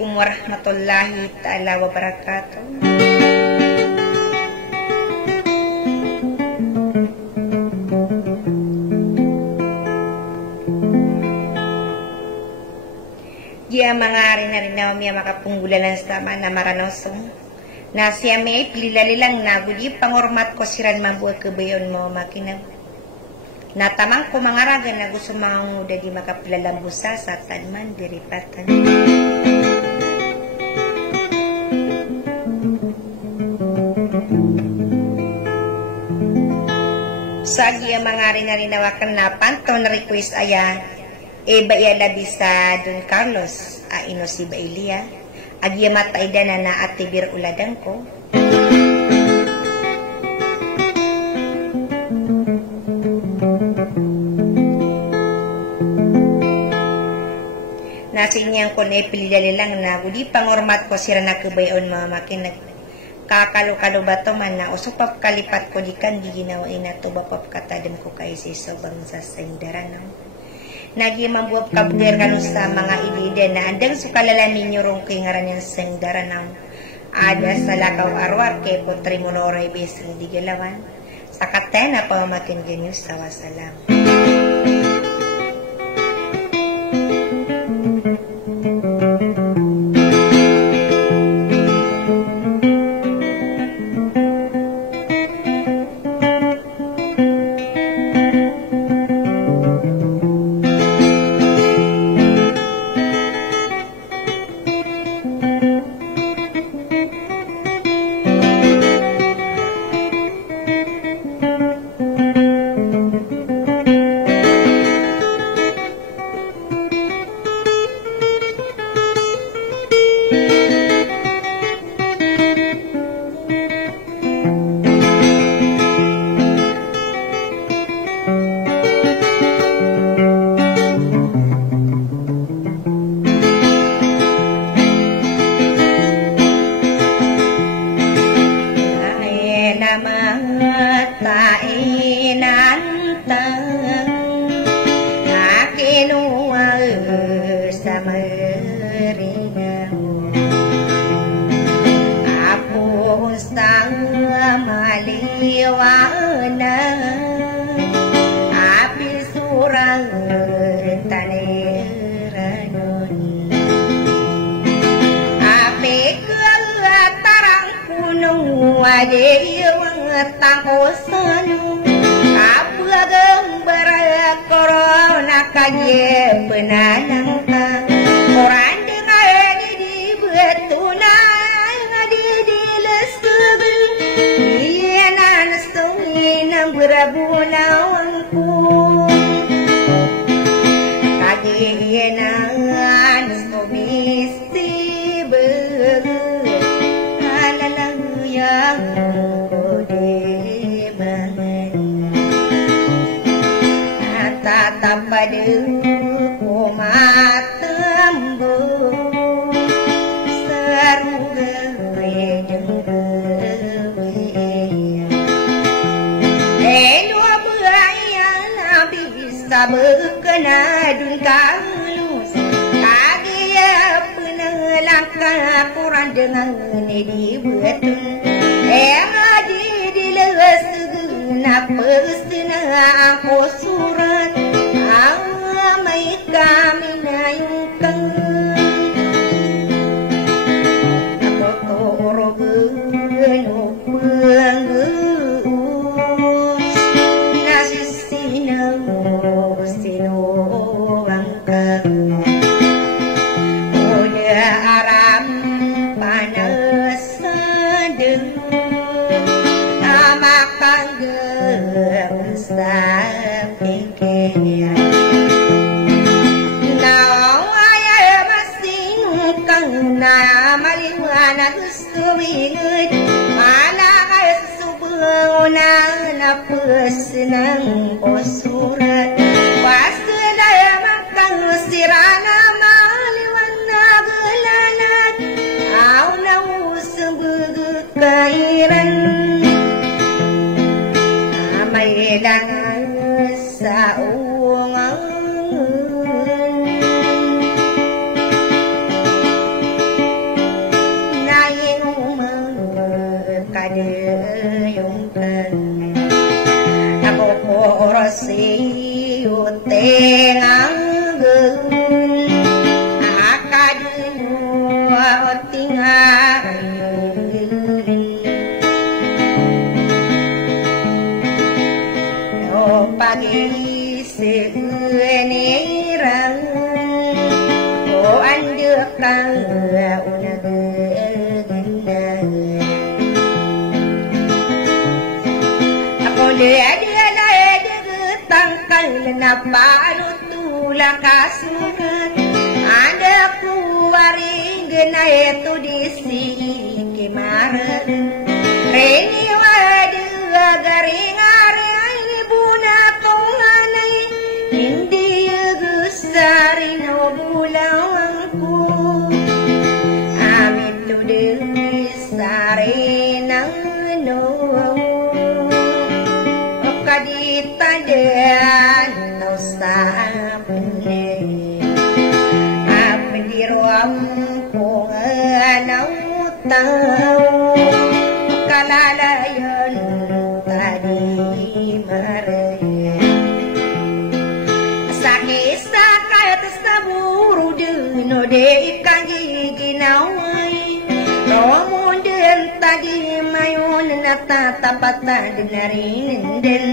Assalamualaikum warahmatullahi ta'ala wabarakatuh. Dia mangari na miya makapunggulan sa tama na maranosong. Na siya may pililalilang na gudi pangormat ko siran mabuha kebayon mo makinag. Natamang ko mangaragan na gusto mga muda di makapilalambusa sa tanman diripatan. Sagi ang mga rinarinawakan na panto na request aya ba iya labi sa Don Carlos ino si Bailia agya matayda na atibir uladan ko. Nasinyang ko na ipilidali lang na gudi pangormat ko sira na kebayon mga makinag kakalo-kalo ba to man na usupap kalipat ko di kan giginawa ina to bapap katadem ko kay si sobang sa sengdaran nagi mambuap kabder kanus sa mga idide na andang sukalala ninyo rong kay ngaran yung sengdaran ada sa lakaw arwar kay putri monoray besang digalawan sa katena pa makin genyo sa wasalam. kadeyungkeun aku porsi uteng anggeun akadenu tinggal pagi seunirang oh andekang unageunang aku dia getangkal naparut tula kasukeun ada kuwaring geuna etu disi kemarin reni wadeu garing dari no bulangku amit tu dewi sare nang no kadita dan no sapne abdi rampung nang tau kalalayan tadi mare no de kanji ginawai romun den tadi mayun nata tapata denarin den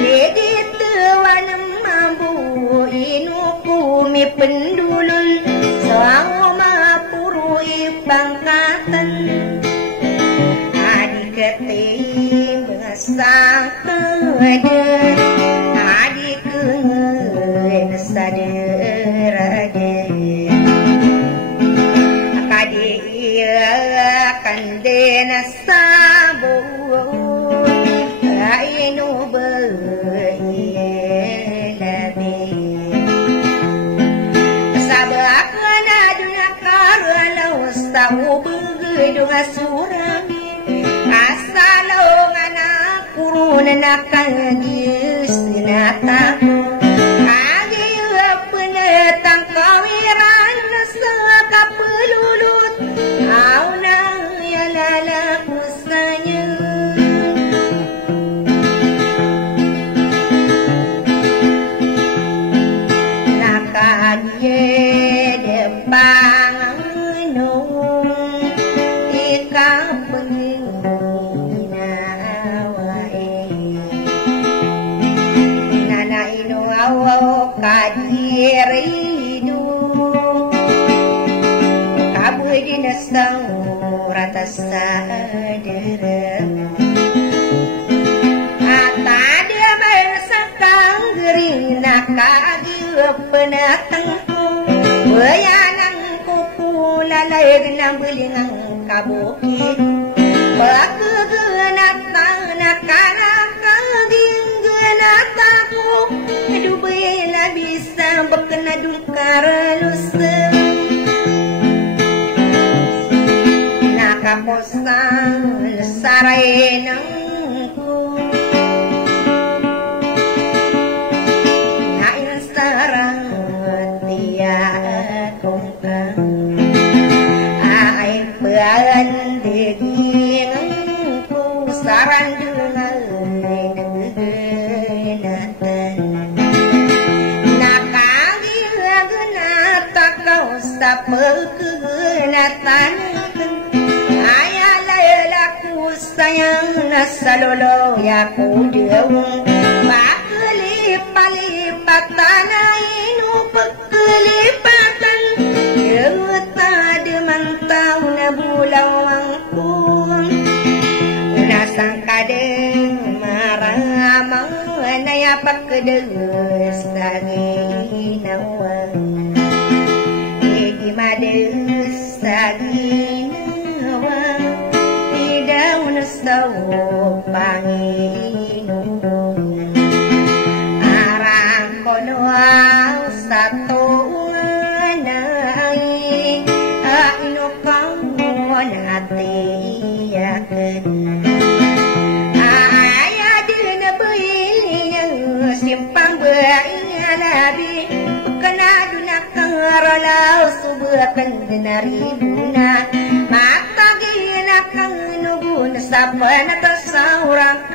dedi tuan mambu inuku mi pendulun soang mapuru bangkatan adik keting besar kede adik keung sadere kandena sabu ainu beilade sabakna dunia karalo sabu begitu asurami asalo ngana kurun nakagis nata agi penetang kawiran sakapelulut auna lala kusanya nakanye depang nung ika pengina wae nana ino awo kadiri du kabu dinasang rata sadere ata dia bersakang gerina kagiu penatengku bayanang kuku lalai genang belingang kabuki baku genatang nakana kaging genataku dubela bisa bekena dukar luseng kaposang sarenangku nain sarang tia kongkang ai pean degingku saran dungal nengenatan nakagi lagunata kau sapekeunatan sayang nasalolo ya kudeung pakelipatan inu pekelipatan yeuta demantau na bulawangku unasang kadeng maramang naya pakedeus saginawang di madeus saginawang Sawo panginungan arang kono satu nganai aino kau nati yakin ayah dina beilinya simpang beainya labi kena duna karalau subuh kendari buna mata gina kang nugun Sapan atas saura